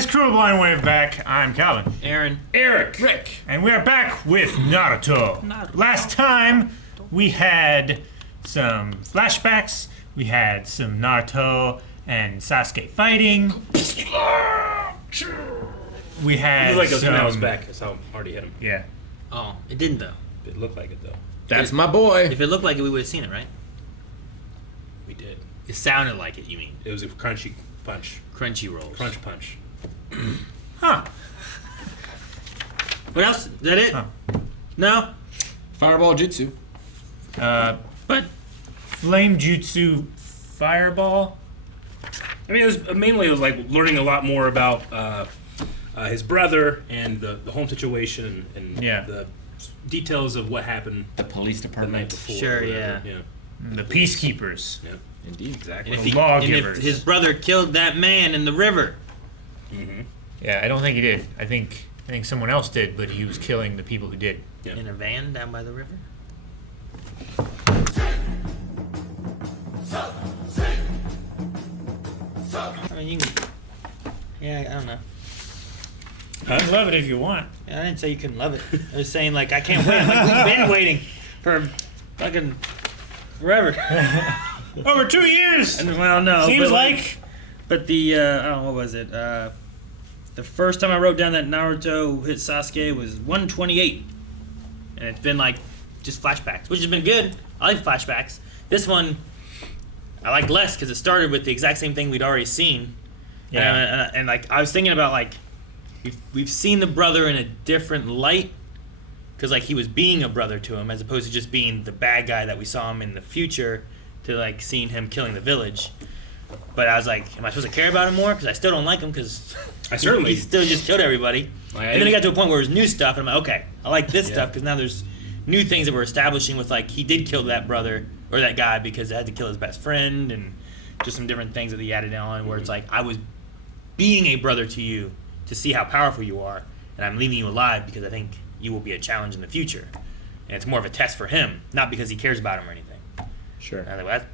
guys, Crew Blind Wave back. I'm Calvin. Aaron. Eric. Rick. And we are back with Naruto. Last time, we had some flashbacks. We had some Naruto and Sasuke fighting. We had It looked like some... it was back. That's how hard he hit him. Yeah. Oh, it didn't though. It looked like it, though. That's my boy. If it looked like it, we would have seen it, right? We did. It sounded like it, you mean? It was a crunchy punch. Crunchy rolls. Crunch punch. Huh. What else? Is that it? Huh. No? Fireball Jutsu. But Flame Jutsu Fireball. I mean, it was like learning a lot more about his brother and the home situation and the details of what happened The police the night department. before. Sure, or whatever. yeah. The Peacekeepers. Yeah. Indeed. Exactly. and The if, lawgivers. his brother killed that man in the river. Mm-hmm. Yeah, I don't think he did. I think someone else did, but he was killing the people who did. Yeah. In a van down by the river. I mean, you can... Yeah, I don't know. You can love it if you want. I didn't say you couldn't love it. I was saying, like, I can't wait. I'm like, we've been waiting for fucking forever. Over 2 years. And, well, no. Seems but like. But the, what was it? The first time I wrote down that Naruto hit Sasuke was 128. And it's been, like, just flashbacks, which has been good. I like flashbacks. This one, I like less because it started with the exact same thing we'd already seen. Yeah. And like, I was thinking about, like, we've seen the brother in a different light because, like, he was being a brother to him as opposed to just being the bad guy that we saw him in the future to, like, seeing him killing the village. But I was like, am I supposed to care about him more? Because I still don't like him because he still just killed everybody. And then it got to a point where there's new stuff, and I'm like, okay, I like this stuff because now there's new things that we're establishing with, like, he did kill that brother or that guy because they had to kill his best friend and just some different things that he added on where it's like, I was being a brother to you to see how powerful you are, and I'm leaving you alive because I think you will be a challenge in the future. And it's more of a test for him, not because he cares about him or anything. Sure. And I was like, well, that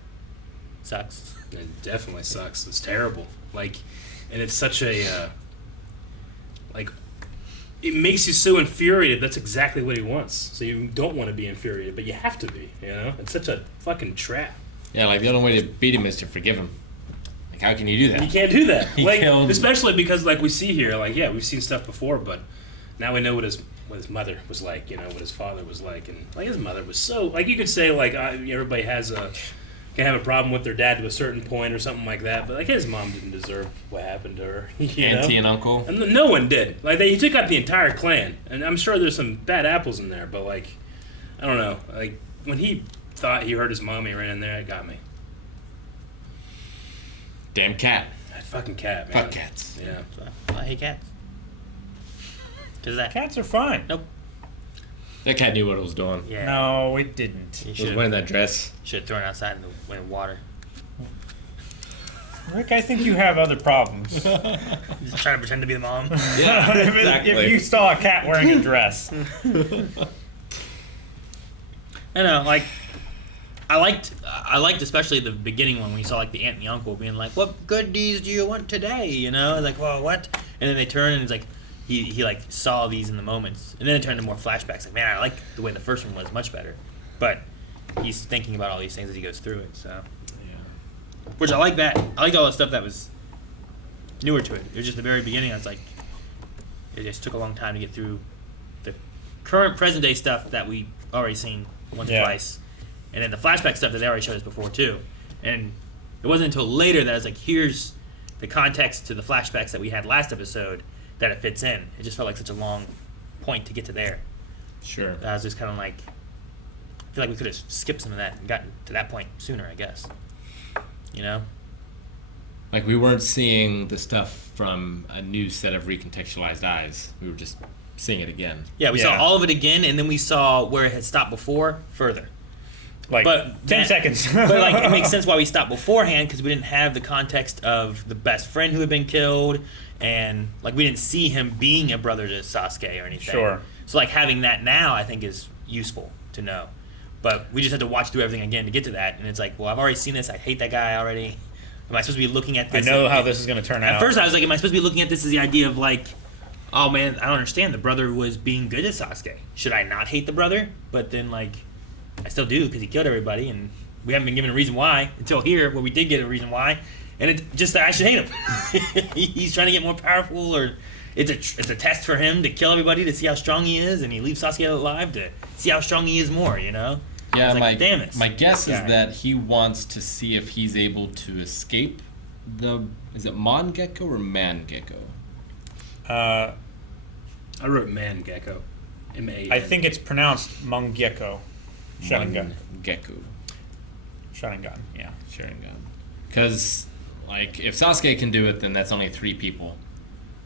sucks. It definitely sucks. It's terrible. Like, and it's such a, like, it makes you so infuriated. That's exactly what he wants. So you don't want to be infuriated, but you have to be, you know? It's such a fucking trap. Yeah, like the only way to beat him is to forgive him. Like, how can you do that? You can't do that. He Like, killed- especially because, like, we see here, like, yeah, we've seen stuff before, but now we know what his mother was like, you know, what his father was like, and, like, his mother was so, like, you could say, like, everybody can have a problem with their dad to a certain point or something like that, but, like, his mom didn't deserve what happened to her, you know? Auntie and uncle. And no one did. Like, he took out the entire clan, and I'm sure there's some bad apples in there, but, like, I don't know, like, when he thought he heard his mommy ran in there, it got me. Damn cat. That fucking cat, man. Fuck cats. Yeah. I hate cats. Does that? Cats are fine. Nope. That cat knew what it was doing. Yeah. No, it didn't. You It was wearing that dress. should have thrown it outside in the water. Rick, I think you have other problems. Just trying to pretend to be the mom. Yeah, If you saw a cat wearing a dress. I know, like, I liked especially the beginning when we saw, like, the aunt and the uncle being like, "What good deeds do you want today?" You know, like, well, what? And then they turn and it's like he like saw these in the moments, and then it turned to more flashbacks. Like, man, I like the way the first one was much better, but he's thinking about all these things as he goes through it. So, yeah, which I like that. I liked all the stuff that was newer to it. It was just the very beginning. I was like, it just took a long time to get through the current present day stuff that we already seen once or twice. And then the flashback stuff that they already showed us before, too. And it wasn't until later that I was like, here's the context to the flashbacks that we had last episode that it fits in. It just felt like such a long point to get to there. Sure. I was just kind of like, I feel like we could have skipped some of that and gotten to that point sooner, I guess. You know? Like, we weren't seeing the stuff from a new set of recontextualized eyes. We were just seeing it again. Yeah, we saw all of it again, and then we saw where it had stopped before further. Like, But 10 seconds. But, like, it makes sense why we stopped beforehand because we didn't have the context of the best friend who had been killed, and, like, we didn't see him being a brother to Sasuke or anything. Sure. So, like, having that now I think is useful to know. But we just had to watch through everything again to get to that, and it's like, well, I've already seen this. I hate that guy already. Am I supposed to be looking at I this? know how this is going to turn out. At first, I was like, am I supposed to be looking at this as the idea of like, oh man, I don't understand. The brother was being good to Sasuke. Should I not hate the brother? But then like, I still do because he killed everybody, and we haven't been given a reason why until here, where we did get a reason why, and it's just that I should hate him. He's trying to get more powerful, or it's a test for him to kill everybody to see how strong he is, and he leaves Sasuke alive to see how strong he is more. You know? Yeah, like, damn it. My guess is that he wants to see if he's able to escape is it Mangekyo or Mangekyo? I wrote Mangekyo. M-A-N. I think it's pronounced Mangekyo Sharingan. Mangekyo Sharingan, yeah. Sharingan. Because, like, if Sasuke can do it, then that's only 3 people.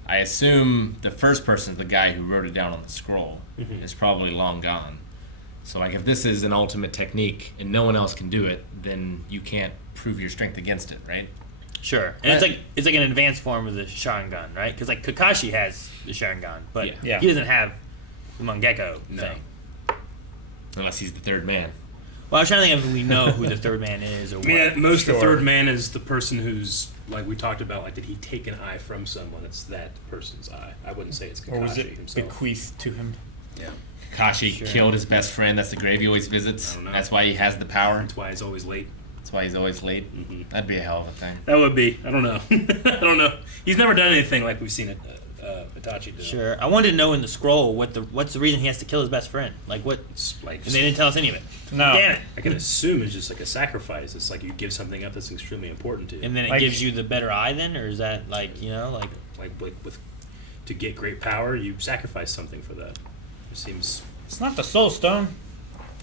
I assume the first person, the guy who wrote it down on the scroll, is probably long gone. So, like, if this is an ultimate technique and no one else can do it, then you can't prove your strength against it, right? Sure, and it's like an advanced form of the Sharingan, right? Because like Kakashi has the Sharingan, but Yeah. he doesn't have the Mangekyo thing. Unless he's the third man. Well, I was trying to think if we know who the third man is or what. I mean, at most, Sure. the third man is the person who's, like we talked about, like, did he take an eye from someone? It's that person's eye. I wouldn't say it's Kakashi Or was it himself. bequeathed to him? Yeah. Kakashi killed his best friend. That's the grave he always visits. I don't know. That's why he has the power. That's why he's always late. That's why he's always late. That'd be a hell of a thing. That would be. I don't know. I don't know. He's never done anything like we've seen Itachi do. Sure, I wanted to know in the scroll what's the reason he has to kill his best friend. Like what? It's like, And they didn't tell us any of it. No. Damn it! I can assume it's just like a sacrifice. It's like you give something up that's extremely important to you. And then it Like- gives you the better eye, then, or is that like like with to get great power, you sacrifice something for that. It seems. It's not the Soul Stone.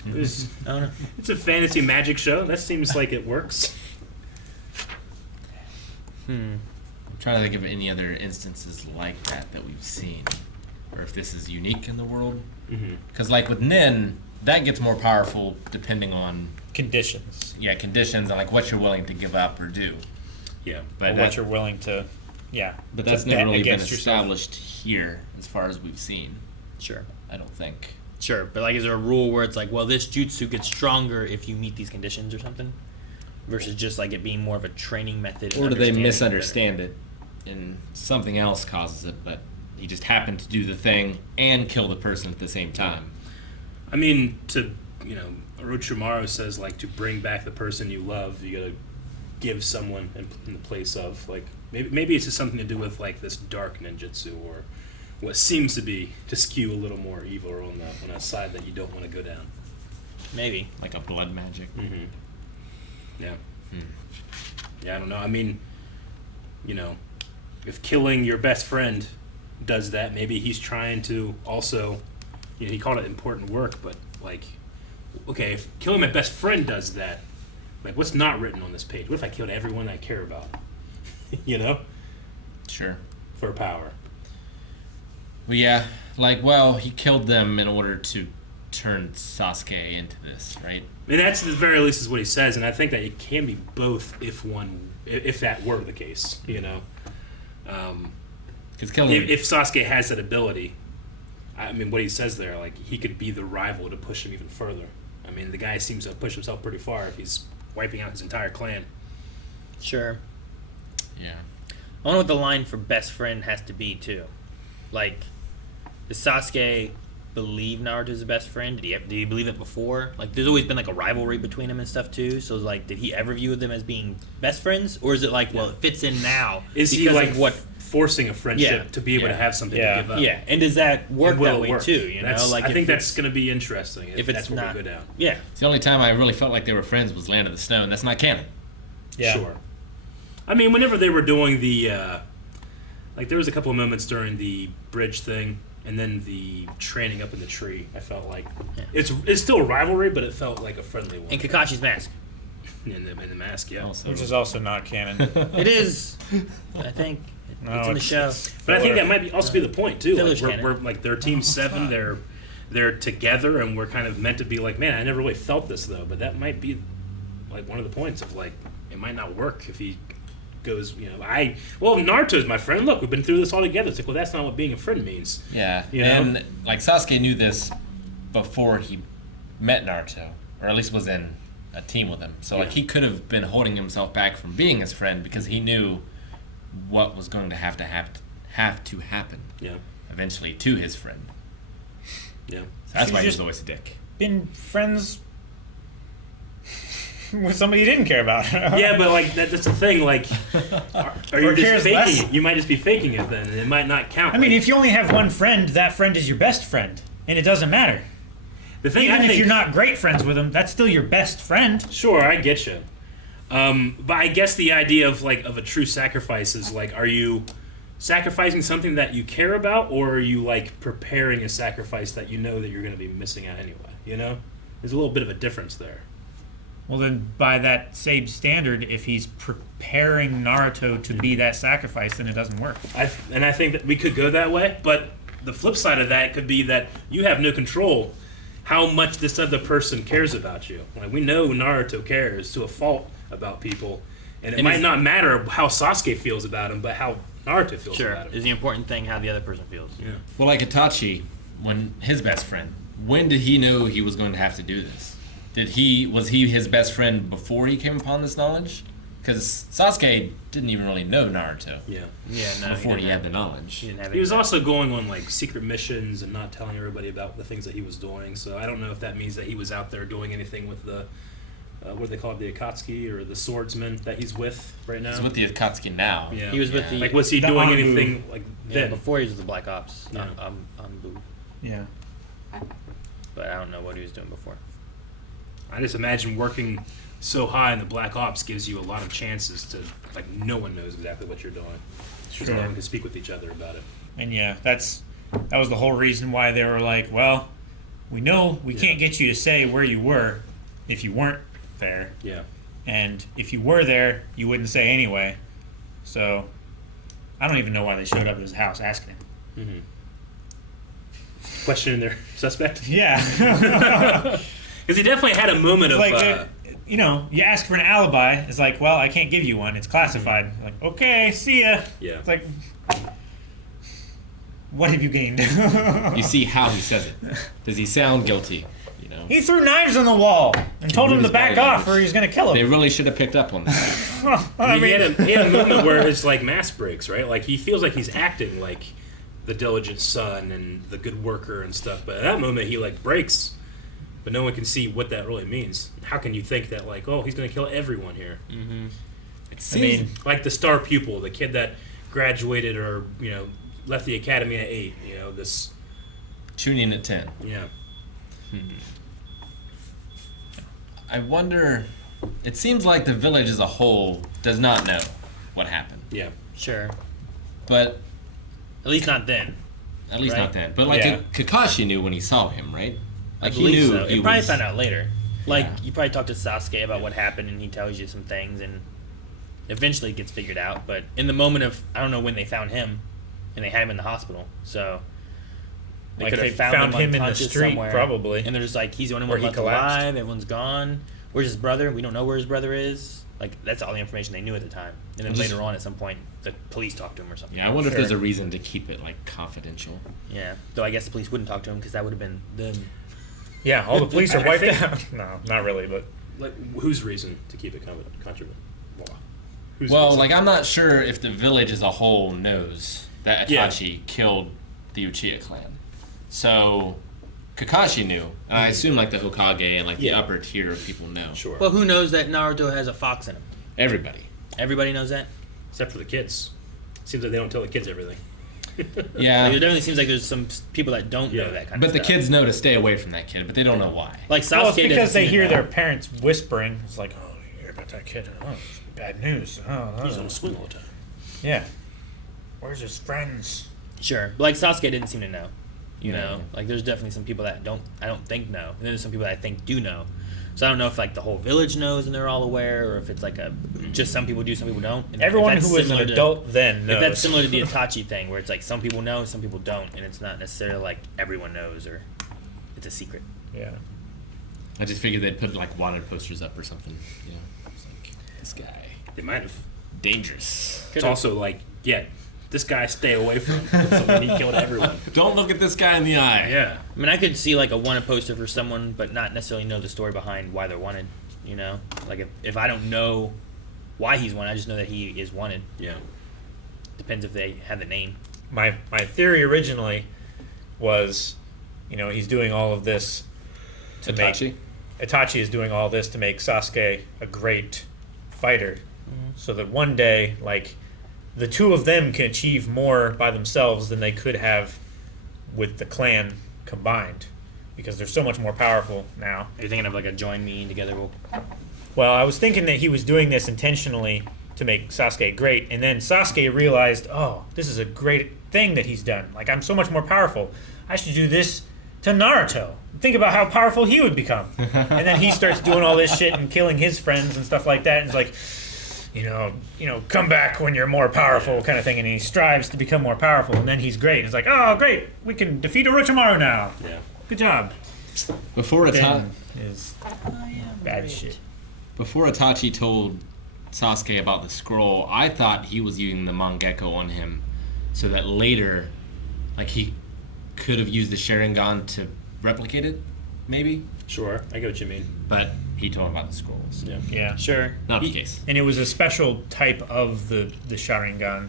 It's, I don't know. it's a fantasy magic show. That seems like it works. I'm trying to think of any other instances like that we've seen, or if this is unique in the world. Because like with Nin, that gets more powerful depending on Conditions. conditions and like what you're willing to give up or do. Yeah. But Or that, what you're willing to, but to that's never bet really been against yourself. established here as far as we've seen. Sure. I don't think. Sure, but like, is there a rule where it's like, well, this jutsu gets stronger if you meet these conditions or something, versus just like it being more of a training method? and Or do they understanding misunderstand it and something else causes it, but he just happened to do the thing and kill the person at the same time? I mean, Orochimaru says, like, to bring back the person you love, you gotta give someone in the place of, like, maybe it's just something to do with, like, this dark ninjutsu, or what seems to be to skew a little more evil on a side that you don't want to go down. Maybe. Like a blood magic. Yeah. Yeah, I don't know. I mean, if killing your best friend does that, maybe he's trying to also, he called it important work, but, like, okay, if killing my best friend does that, like, what's not written on this page? What if I killed everyone I care about? Sure. For power. Well, yeah, like, well, he killed them in order to turn Sasuke into this, right? I mean, that's at the very least is what he says, and I think that it can be both if that were the case, Because killing If Sasuke has that ability, I mean, what he says there, like, he could be the rival to push him even further. I mean, the guy seems to push himself pretty far if he's wiping out his entire clan. Sure. yeah. I wonder what the line for best friend has to be too. Like, does Sasuke believe Naruto's his best friend? Did he believe it before? Like, there's always been like a rivalry between him and stuff too. So like, did he ever view them as being best friends, or is it like, well, it fits in now? Is he because like of what? forcing a friendship Yeah. to be able to have something Yeah. to give up? Yeah, and does that work And will that it way work? too? You know, like I if think that's it's- going to be interesting if if it's that's where not. we go down. Yeah. It's the only time I really felt like they were friends was Land of the Stone. That's not canon. Yeah. Sure. I mean, whenever they were doing the, like, there was a couple of moments during the bridge thing, and then the training up in the tree. I felt like it's still a rivalry, but it felt like a friendly one. And Kakashi's mask. In the mask, yeah. Also, Which is also not canon. It is. I think No, it's in the show. But I think that might be also be the point too. Like, Village canon. we're like they're Team 7. They're together, and we're kind of meant to be like, man, I never really felt this though. But that might be like one of the points of like it might not work if he goes. Naruto's my friend. Look, we've been through this all together. It's like, well, that's not what being a friend means. yeah. You know? And like Sasuke knew this before he met Naruto, or at least was in a team with him. So like he could have been holding himself back from being his friend because he knew what was going to have to happen. Yeah. Eventually to his friend. Yeah. So that's So why you he was just- always a dick. Been friends with somebody you didn't care about. Yeah, but like that's the thing. Like, are you Or just cares faking less. it? You might just be faking it then, and it might not count. I mean, Like, if you only have one friend, that friend is your best friend, and it doesn't matter. the thing, Even I if think, you're not great friends with them, that's still your best friend. sure, I get you. But I guess the idea of a true sacrifice is like, are you sacrificing something that you care about, or are you like preparing a sacrifice that you know that you're going to be missing out anyway? You know, there's a little bit of a difference there. Well, then, by that same standard, if he's preparing Naruto to be that sacrifice, then it doesn't work. I think that we could go that way, but the flip side of that could be that you have no control how much this other person cares about you. Like, we know Naruto cares to a fault about people, and it might not matter how Sasuke feels about him, but how Naruto feels Sure, about him. is the important thing how the other person feels. Yeah. Well, like Itachi, when his best friend, when did he know he was going to have to do this? Was he his best friend before he came upon this knowledge? Because Sasuke didn't even really know Naruto Yeah. Yeah, no. before he didn't had have- the knowledge. He didn't have He was any- also going on like secret missions and not telling everybody about the things that he was doing. So I don't know if that means that he was out there doing anything with the what do they call it, the Akatsuki or the swordsman that he's with right now. He's with the Akatsuki now. Yeah. He was with the Like, was he The doing Anbu. anything like yeah, then? before he was with the Black Ops. Yeah. Anbu. Yeah. But I don't know what he was doing before. I just imagine working so high in the Black Ops gives you a lot of chances to, like, no one knows exactly what you're doing. Because no Sure. one can speak with each other about it. And yeah, that was the whole reason why they were like, well, we know we can't get you to say where you were if you weren't there. Yeah. And if you were there, you wouldn't say anyway. So I don't even know why they showed up at his house asking him. Mm-hmm. Questioning their suspect. Yeah. Because he definitely had a moment of... like, you ask for an alibi. It's like, well, I can't give you one. It's classified. Like, okay, see ya. Yeah. It's like, what have you gained? You see how he says it. Does he sound guilty? You know. He threw knives on the wall and told him to His back body off language. or he's going to kill They him. really should have picked up on that. I he, had mean, he had a moment where his, like, mask breaks, right? Like, he feels like he's acting like the diligent son and the good worker and stuff. But at that moment, he, like, breaks. But no one can see what that really means. How can you think that, like, oh, he's going to kill everyone here? It I seems mean, Like the star pupil, the kid that graduated or, left the academy at 8, this, tuning at 10. yeah. I wonder. It seems like the village as a whole does not know what happened, Yeah. Sure. but At least not then. at least Right. not then. But like Yeah. Kakashi knew when he saw him, right? Like I he believe knew. so. He You probably was, found out later. Like, Yeah. you probably talk to Sasuke about what happened, and he tells you some things, and eventually it gets figured out. But in the moment of, I don't know when they found him, and they had him in the hospital, so they Like could they have found found him in the unconscious street, somewhere, probably. And they're just like, he's the only Where one he left collapsed. alive. Everyone's gone. Where's his brother? We don't know where his brother is. Like, that's all the information they knew at the time. And then I just- later on, at some point, the police talked to him or something. Yeah, I wonder if Sure. there's a reason to keep it like confidential. Yeah. Though I guess the police wouldn't talk to him because that would have been them. yeah, all the police are I wiped think- out. No, not really, but Like, whose reason to keep it contraband? Whose Well, reason? like I'm not sure if the village as a whole knows that Yeah. Itachi killed the Uchiha clan. So Kakashi knew, and I assume like the Hokage and like the Yeah. upper tier of people know. Sure. Well, who knows that Naruto has a fox in him? Everybody. Everybody knows that? Except for the kids. Seems like they don't tell the kids everything. Yeah. Like, it definitely seems like there's some people that don't Yeah. know that kind But of the stuff. kids know to stay away from that kid, but they don't know why. Like Sasuke well, it's because doesn't they seem to hear know. their parents whispering. It's like, oh, you hear about that kid? Oh, it's bad news. Oh, He's on a swing all the time. yeah. Where's his friends? Sure. But like Sasuke didn't seem to know. You No. know? Like there's definitely some people that I don't think know. And then there's some people that I think do know. So I don't know if like the whole village knows and they're all aware, or if it's like just some people do, some people don't. And if Everyone that's who was an similar to- adult then knows. If that's similar to the Itachi thing, where it's like some people know, some people don't, and it's not necessarily like everyone knows or it's a secret. Yeah. I just figured they'd put like wanted posters up or something. You know, it's like this guy They might have. dangerous. It's also like, yeah, this guy, stay away from him. So he killed everyone. Don't look at this guy in the eye. Yeah. I mean, I could see like a wanted poster for someone, but not necessarily know the story behind why they're wanted. You know, like if I don't know why he's wanted, I just know that he is wanted. Yeah. Depends if they have the name. My theory originally was, he's doing all of this to Itachi? Itachi is doing all this to make Sasuke a great fighter, so that one day, like, the two of them can achieve more by themselves than they could have with the clan combined, because they're so much more powerful now. Are you thinking of like a join me together? Well, I was thinking that he was doing this intentionally to make Sasuke great, and then Sasuke realized, oh, this is a great thing that he's done. Like, I'm so much more powerful. I should do this to Naruto. Think about how powerful he would become. And then he starts doing all this shit and killing his friends and stuff like that, and it's like, come back when you're more powerful kind of thing, and he strives to become more powerful, and then he's great. It's like, oh, great, we can defeat Orochimaru now. Yeah. Good job. Before Itachi, Is bad shit. before Itachi told Sasuke about the scroll, I thought he was using the Mangekyo on him so that later, like, he could have used the Sharingan to replicate it, maybe? Sure, I get what you mean. But he told him about the scrolls. Yeah. Yeah. Sure. Not the case. And it was a special type of the Sharingan,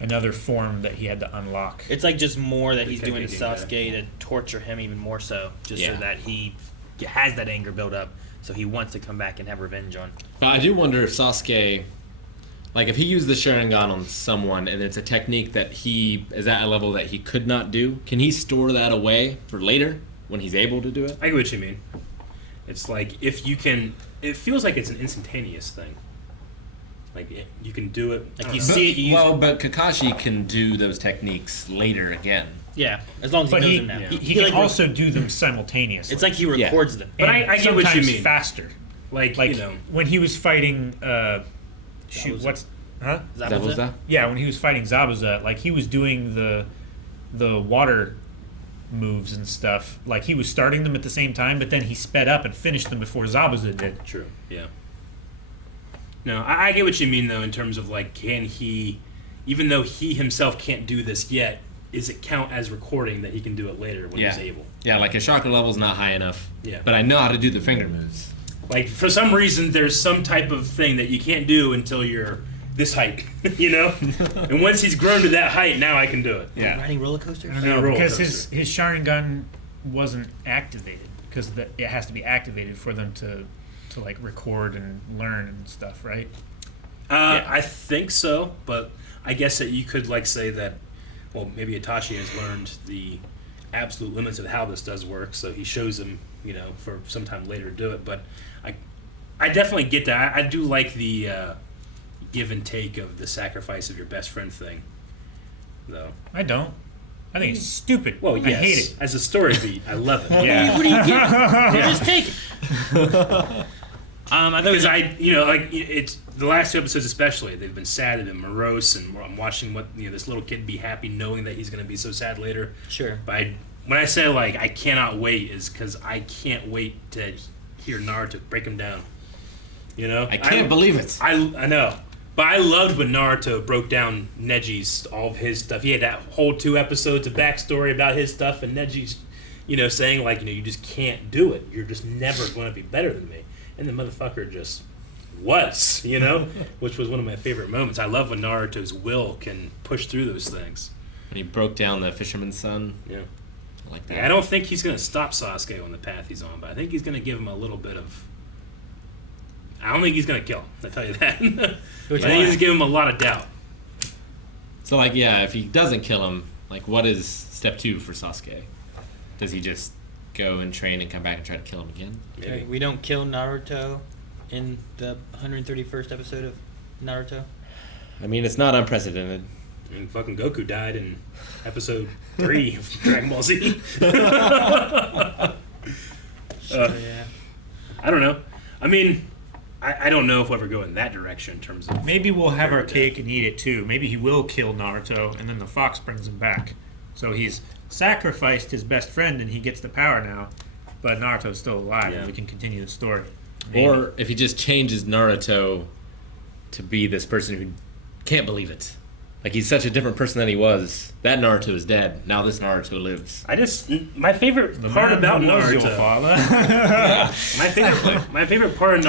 another form that he had to unlock. It's like just more that he's could doing be to doing Sasuke to torture him even more so, just so Yeah. that he has that anger built up, so he wants to come back and have revenge on. But I do wonder if Sasuke, like, if he used the Sharingan on someone and it's a technique that he is at a level that he could not do, can he store that away for later when he's able to do it? I get what you mean. It's like if you can. It feels like it's an instantaneous thing. Like you can do it. Like I you don't know. see it, you use Well, it. but Kakashi can do those techniques later again. Yeah, as long as he But knows he, them now. he can like, also do them simultaneously. It's like he records them. But And I get what you sometimes mean. faster. Like Like when he was fighting, Zabuza. what's, huh? Zabuza? Yeah, when he was fighting Zabuza, like he was doing the water moves and stuff. Like he was starting them at the same time, but then he sped up and finished them before Zabuza did. True. Yeah. No, I get what you mean though. In terms of like, can he, even though he himself can't do this yet, is it count as recording that he can do it later when he's able? Yeah, like his chakra level's not high enough. Yeah. But I know how to do the finger moves. Like for some reason, there's some type of thing that you can't do until you're this height, And once he's grown to that height, now I can do it. Yeah. Riding roller coasters? I don't know, roller because coaster. his Sharingan wasn't activated, because it has to be activated for them to like record and learn and stuff, right? I think so, but I guess that you could like say that, well, maybe Itachi has learned the absolute limits of how this does work, so he shows him, for some time later to do it. But I definitely get that. I do like the give and take of the sacrifice of your best friend thing, though. I don't. I think it's stupid. Well, yes, I hate it. as a story beat, I love it. Yeah. What are you getting? Just take it. I thought it was Because it's the last two episodes especially. They've been sad, they've been morose, and I'm watching this little kid be happy, knowing that he's going to be so sad later. Sure. But when I say like I cannot wait, is because I can't wait to hear Naruto break him down. I can't believe it. I know, but I loved when Naruto broke down Neji's all of his stuff. He had that whole 2 episodes of backstory about his stuff, and Neji's, saying like you just can't do it. You're just never going to be better than me. And the motherfucker just was, which was one of my favorite moments. I love when Naruto's will can push through those things. And he broke down the fisherman's son. Yeah. I like that. I don't think he's going to stop Sasuke on the path he's on, but I think he's going to give him a little bit of... I don't think he's going to kill him, I tell you that. I think he's going to give him a lot of doubt. So, like, yeah, if he doesn't kill him, like, what is step 2 for Sasuke? Does he just go and train and come back and try to kill him again? Maybe. Okay, we don't kill Naruto in the 131st episode of Naruto. I mean, it's not unprecedented. And fucking Goku died in episode 3 of Dragon Ball Z. Yeah. I don't know. I mean, I don't know if we'll ever go in that direction in terms of... Maybe we'll have our cake and eat it too. Maybe he will kill Naruto, and then the fox brings him back. So he's sacrificed his best friend, and he gets the power now. But Naruto's still alive, Yeah. and we can continue the story. Maybe. Or if he just changes Naruto to be this person who can't believe it. Like, he's such a different person than he was. That Naruto is dead. Now this Naruto lives. My favorite part about Naruto. My favorite part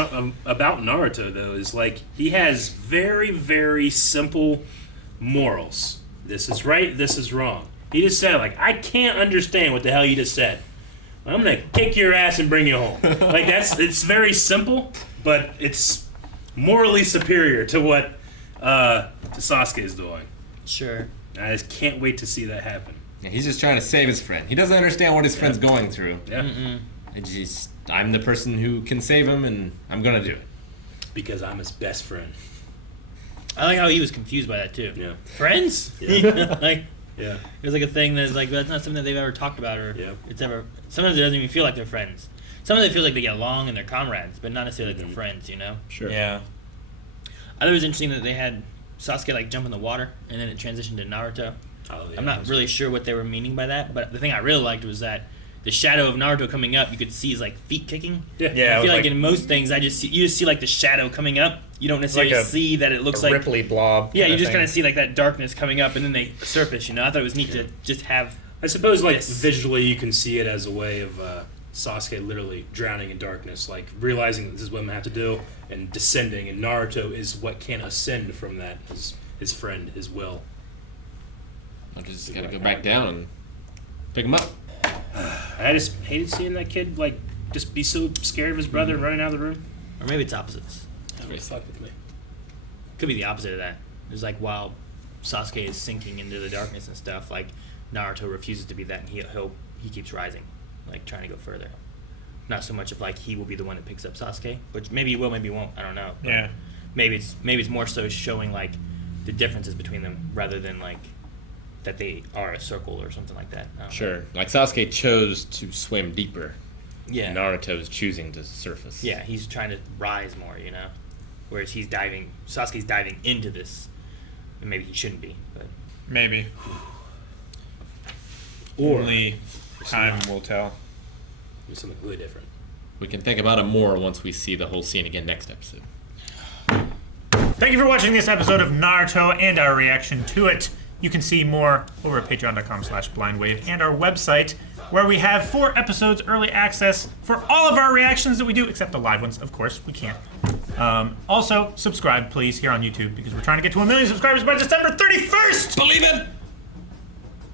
about Naruto though is like he has very, very simple morals. This is right. This is wrong. He just said like, I can't understand what the hell you just said. I'm gonna kick your ass and bring you home. Like it's very simple, but it's morally superior to what Sasuke is doing. Sure. I just can't wait to see that happen. Yeah, he's just trying to save his friend. He doesn't understand what his friend's going through. Yeah. I'm the person who can save him, and I'm gonna do it. Because I'm his best friend. I like how he was confused by that too. Yeah. Friends? Yeah. Like, Yeah. it was like a thing that's like that's not something that they've ever talked about or it's ever. Sometimes it doesn't even feel like they're friends. Sometimes it feels like they get along and they're comrades, but not necessarily like they're friends. You know. Sure. Yeah. I thought it was interesting that they had Sasuke like jump in the water and then it transitioned to Naruto. Oh, yeah, I'm not really sure what they were meaning by that, but the thing I really liked was that the shadow of Naruto coming up, you could see his like feet kicking. Yeah. Yeah. I feel like in most things, you just see like the shadow coming up. You don't necessarily Like a- see that it looks A like Ripley blob. yeah. You just thing. kind of see like that darkness coming up, and then they surface. You know, I thought it was neat to just have. I suppose, like, Yes. visually you can see it as a way of Sasuke literally drowning in darkness, like, realizing this is what I'm going to have to do, and descending, and Naruto is what can ascend from that, his friend, his will. I just gotta go back down and pick him up. I just hated seeing that kid, like, just be so scared of his brother and running out of the room. Or maybe it's opposites. That really fucked with me. Could be the opposite of that. It's like while Sasuke is sinking into the darkness and stuff, like Naruto refuses to be that, and he keeps rising, like trying to go further. Not so much of like he will be the one that picks up Sasuke, which maybe he will, maybe he won't. I don't know. But Yeah. Maybe it's more so showing like the differences between them rather than like that they are a circle or something like that. I don't know. Sure. Like, Sasuke chose to swim deeper. Yeah. Naruto's choosing to surface. Yeah, he's trying to rise more, you know. Whereas Sasuke's diving into this, and maybe he shouldn't be, but Maybe. Or Only time will tell. do something completely different. We can think about it more once we see the whole scene again next episode. Thank you for watching this episode of Naruto and our reaction to it. You can see more over at patreon.com/blindwave and our website, where we have 4 episodes early access for all of our reactions that we do, except the live ones, of course. We can't. Also, subscribe, please, here on YouTube, because we're trying to get to 1 million subscribers by December 31st! Believe it!